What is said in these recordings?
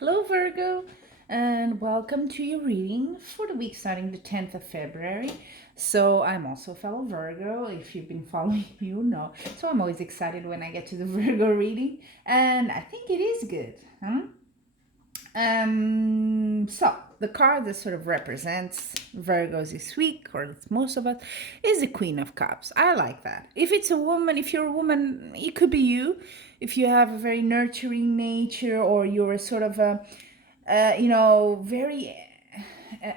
Hello, Virgo, and welcome to your reading for the week starting the 10th of February. So, I'm also a fellow Virgo. If you've been following, you know. So, I'm always excited when I get to the Virgo reading, and I think it is good. So the card that sort of represents Virgos this week, or it's most of us, is the Queen of Cups. I like that. If it's a woman, if you're a woman, it could be you. If you have a very nurturing nature, or you're a sort of a, very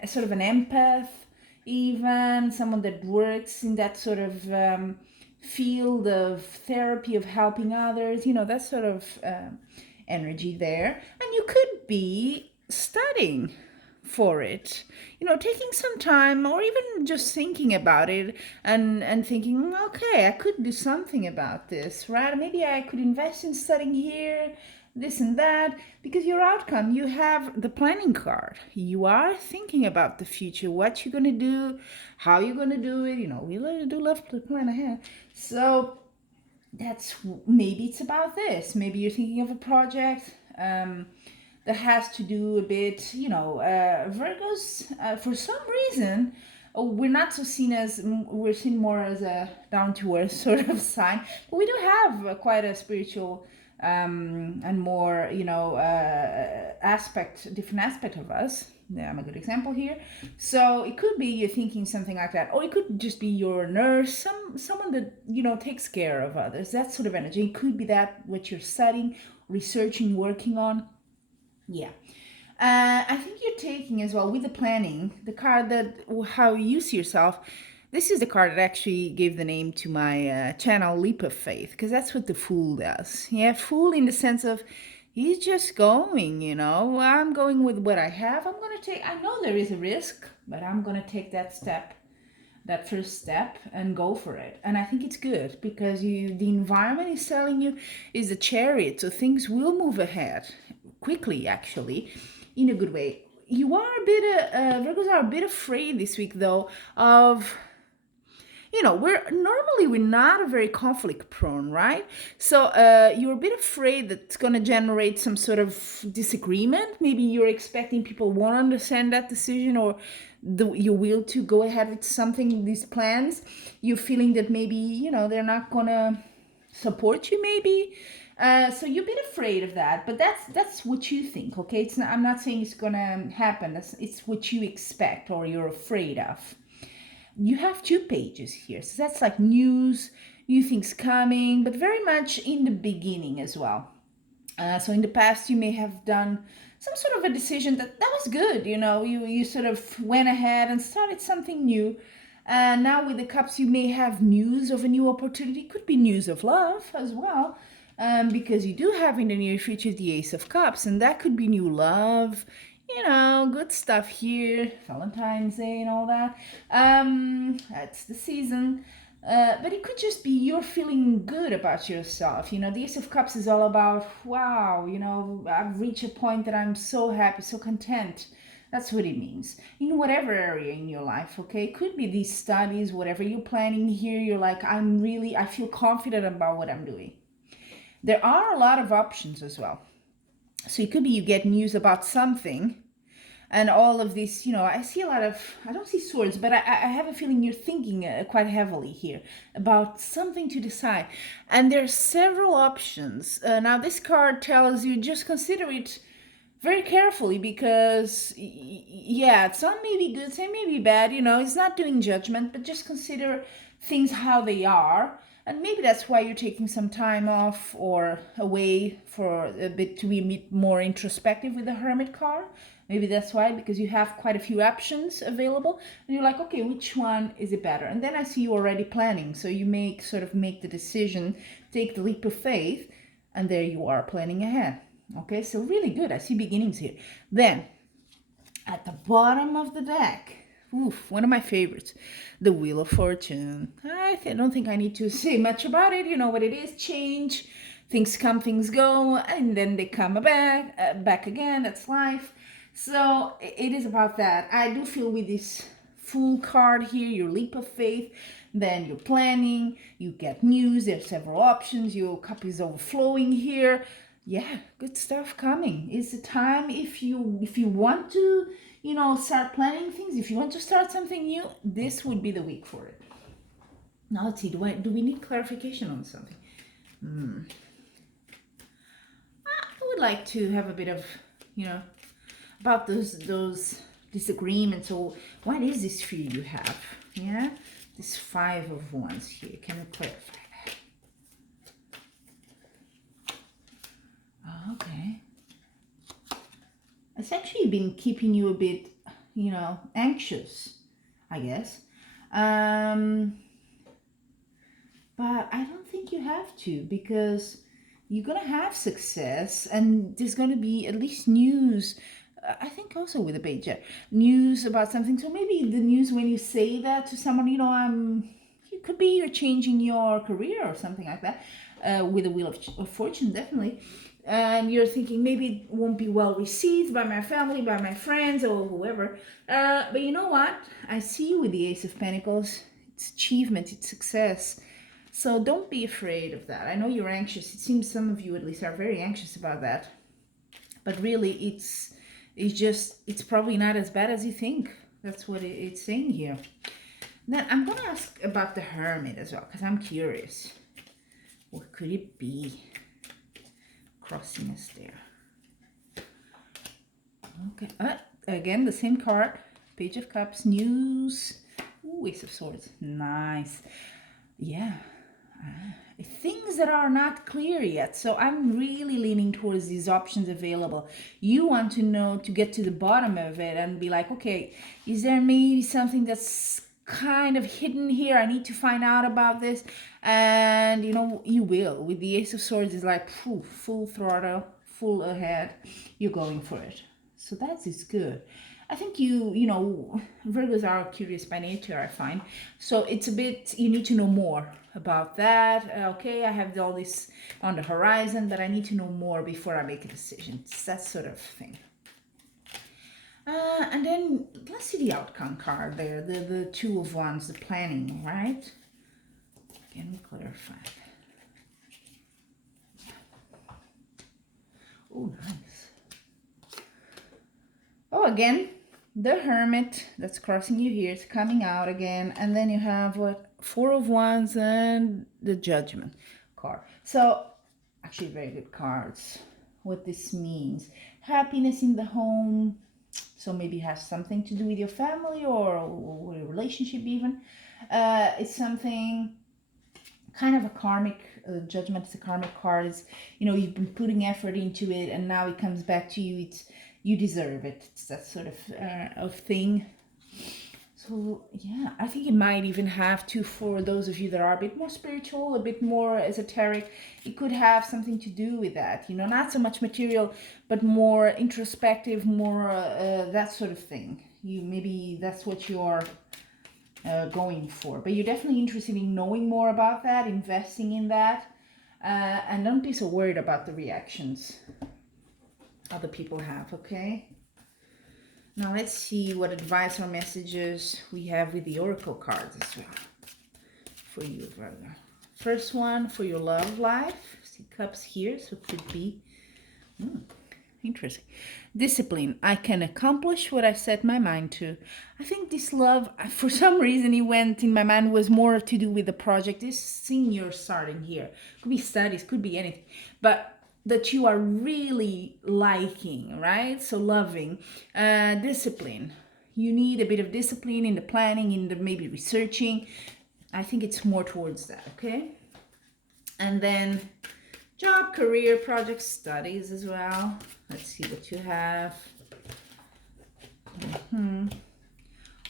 sort of an empath, even someone that works in that sort of field of therapy, of helping others, that sort of energy there. And you could be studying for it, taking some time, or even just thinking about it and thinking, okay, I could do something about this, right? Maybe I could invest in studying here, this and that, because your outcome, you have the planning card. You are thinking about the future, what you're going to do, how you're going to do it. We do love to plan ahead. So that's, maybe it's about this. Maybe you're thinking of a project that has to do a bit, Virgos, for some reason, we're not so seen as, we're seen more as a down to earth sort of sign, but we do have quite a spiritual and more, different aspect of us. Yeah, I'm a good example here. So it could be you're thinking something like that, or it could just be your nurse, someone that takes care of others. That sort of energy. It could be that what you're studying, researching, working on. Yeah. I think you're taking as well with the planning the card that how you see yourself. This is the card that actually gave the name to my channel, Leap of Faith, because that's what the Fool does. Yeah, Fool in the sense of he's just going, I'm going with what I have. I'm going to take, I know there is a risk, but I'm going to take that step, that first step, and go for it. And I think it's good because the environment is telling you is a chariot, so things will move ahead quickly, actually, in a good way. You are a bit, Virgos are a bit afraid this week, though, of we're not a very conflict prone, right? So you're a bit afraid that it's going to generate some sort of disagreement. Maybe you're expecting people won't understand that decision, or your will to go ahead with something, these plans. You're feeling that maybe they're not going to support you, maybe. So you're a bit afraid of that, but that's what you think, okay? I'm not saying it's gonna happen. It's what you expect or you're afraid of. You have two pages here, so that's like news, new things coming, but very much in the beginning as well. So in the past you may have done some sort of a decision that was good, you sort of went ahead and started something new. Now with the cups you may have news of a new opportunity. Could be news of love as well, because you do have in the near future the Ace of Cups, and that could be new love, good stuff here, Valentine's Day and all that. That's the season. But it could just be you're feeling good about yourself. The Ace of Cups is all about, wow, I've reached a point that I'm so happy, so content. That's what it means. In whatever area in your life, okay? It could be these studies, whatever you're planning here, you're like, I feel confident about what I'm doing. There are a lot of options as well. So it could be you get news about something, and all of this, I see a lot of, I don't see swords, but I have a feeling you're thinking quite heavily here about something to decide. And there are several options. Now, this card tells you just consider it very carefully because, yeah, some may be good, some may be bad, it's not doing judgment, but just consider things how they are. And maybe that's why you're taking some time off or away for a bit to be a bit more introspective with the Hermit card. Maybe that's why, because you have quite a few options available and you're like, okay, which one is it better? And then I see you already planning. So you make the decision, take the leap of faith, and there you are planning ahead. Okay, so really good. I see beginnings here. Then at the bottom of the deck, one of my favorites, the Wheel of Fortune. I don't think I need to say much about it. You know what it is, change. Things come, things go, and then they come back again. That's life. So it is about that. I do feel with this Fool card here, your leap of faith, then you're planning, you get news, there's several options, your cup is overflowing here. Yeah, good stuff coming. It's the time if you want to, start planning things, if you want to start something new, this would be the week for it. Now let's see, do we need clarification on something? I would like to have a bit of, you know, about those disagreements, or what is this fear you have? Yeah? This Five of Wands here. Can we clarify that? Okay. It's actually been keeping you a bit, anxious, I guess. Um, but I don't think you have to, because you're gonna have success, and there's gonna be at least news. I think also with a page, news about something. So maybe the news when you say that to someone, it could be you're changing your career or something like that. With the Wheel of Fortune, definitely. And you're thinking maybe it won't be well received by my family, by my friends, or whoever. But you know what? I see you with the Ace of Pentacles. It's achievement, it's success. So don't be afraid of that. I know you're anxious. It seems some of you at least are very anxious about that. But really, it's probably not as bad as you think. That's what it's saying here. Then I'm going to ask about the Hermit as well, because I'm curious. What could it be crossing us there? Okay. Again, the same card. Page of Cups, news. Ooh, Ace of Swords. Nice. Yeah. Things that are not clear yet. So I'm really leaning towards these options available. You want to know, to get to the bottom of it and be like, okay, is there maybe something that's kind of hidden here? I need to find out about this. And you will. With the Ace of Swords, it's like full throttle, full ahead. You're going for it. So that is good. I think Virgos are curious by nature, I find. So it's a bit, you need to know more about that. Okay, I have all this on the horizon, but I need to know more before I make a decision. It's that sort of thing. And then let's see the outcome card there, the Two of Wands, the planning, right? Can we clarify? Oh, nice. Oh, again, the Hermit that's crossing you here is coming out again. And then you have what? Four of Wands and the Judgment card. So, actually very good cards. What this means. Happiness in the home. So maybe it has something to do with your family or your relationship even. It's something kind of a karmic judgment. It's a karmic card. It's, you've been putting effort into it and now it comes back to you. You deserve it. It's that sort of thing. So yeah, I think it might even have to, for those of you that are a bit more spiritual, a bit more esoteric, it could have something to do with that. Not so much material, but more introspective, more that sort of thing. Maybe that's what you're going for. But you're definitely interested in knowing more about that, investing in that, and don't be so worried about the reactions other people have, okay? Now let's see what advice or messages we have with the Oracle cards as well for you, Virgo. First one for your love life. See cups here, so it could be interesting. Discipline. I can accomplish what I set my mind to. I think this love, for some reason, it went in my mind, was more to do with the project. This thing you're starting here. Could be studies, could be anything. But that you are really liking, right? So loving. Discipline. You need a bit of discipline in the planning, in the maybe researching. I think it's more towards that, okay? And then job, career, projects, studies as well. Let's see what you have.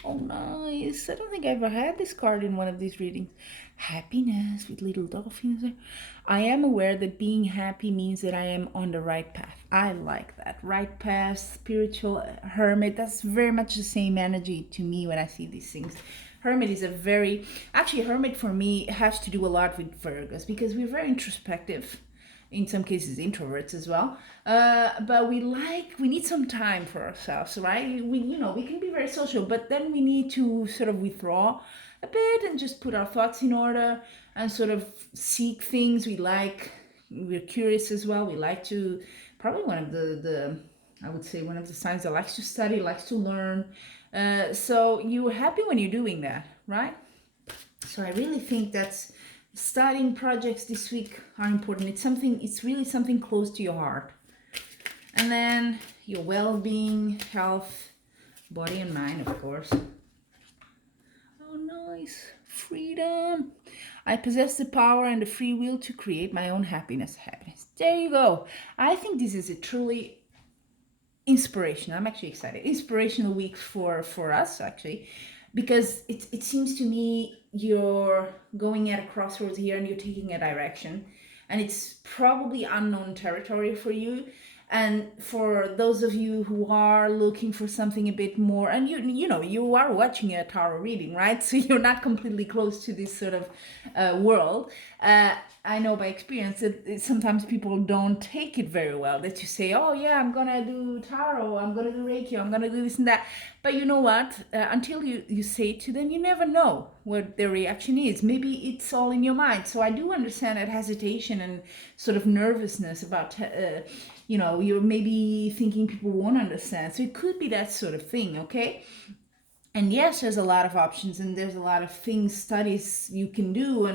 Oh, nice. I don't think I ever had this card in one of these readings. Happiness with little dolphins there. I am aware that being happy means that I am on the right path. I like that. Right path, spiritual, hermit. That's very much the same energy to me when I see these things. Hermit is actually hermit for me has to do a lot with Virgos because we're very introspective. In some cases introverts as well, but we need some time for ourselves, right? We can be very social, but then we need to sort of withdraw a bit and just put our thoughts in order and sort of seek things we like, we're curious as well. We like to, probably one of the I would say one of the signs that likes to study, likes to learn. So you're happy when you're doing that, right? So I really think that's studying projects this week are important. It's really something close to your heart. And then your well-being, health, body and mind, of course. Oh, nice. Freedom. I possess the power and the free will to create my own happiness. Happiness. There you go. I think this is a truly inspirational. I'm actually excited. Inspirational week for us, actually, because it seems to me you're going at a crossroads here and you're taking a direction, and it's probably unknown territory for you. And for those of you who are looking for something a bit more, and you know you are watching a tarot reading, right? So you're not completely close to this sort of world. I know by experience that sometimes people don't take it very well. That you say, "Oh yeah, I'm gonna do tarot, I'm gonna do Reiki, I'm gonna do this and that." But you know what? Until you say it to them, you never know what their reaction is. Maybe it's all in your mind. So I do understand that hesitation and sort of nervousness about, you're maybe thinking people won't understand. So it could be that sort of thing, okay? And yes, there's a lot of options and there's a lot of things, studies you can do,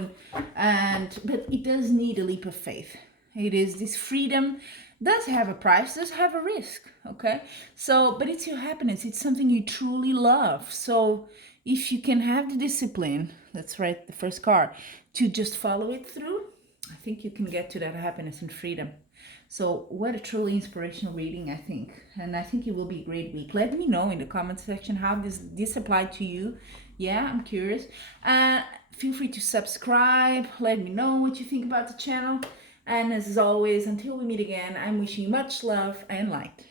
and but it does need a leap of faith. It is this freedom does have a price, does have a risk, okay? So, but it's your happiness, it's something you truly love. So if you can have the discipline, that's right, the first card, to just follow it through, I think you can get to that happiness and freedom. So what a truly inspirational reading, I think. And I think it will be a great week. Let me know in the comment section how this applied to you. Yeah, I'm curious. Feel free to subscribe. Let me know what you think about the channel. And as always, until we meet again, I'm wishing you much love and light.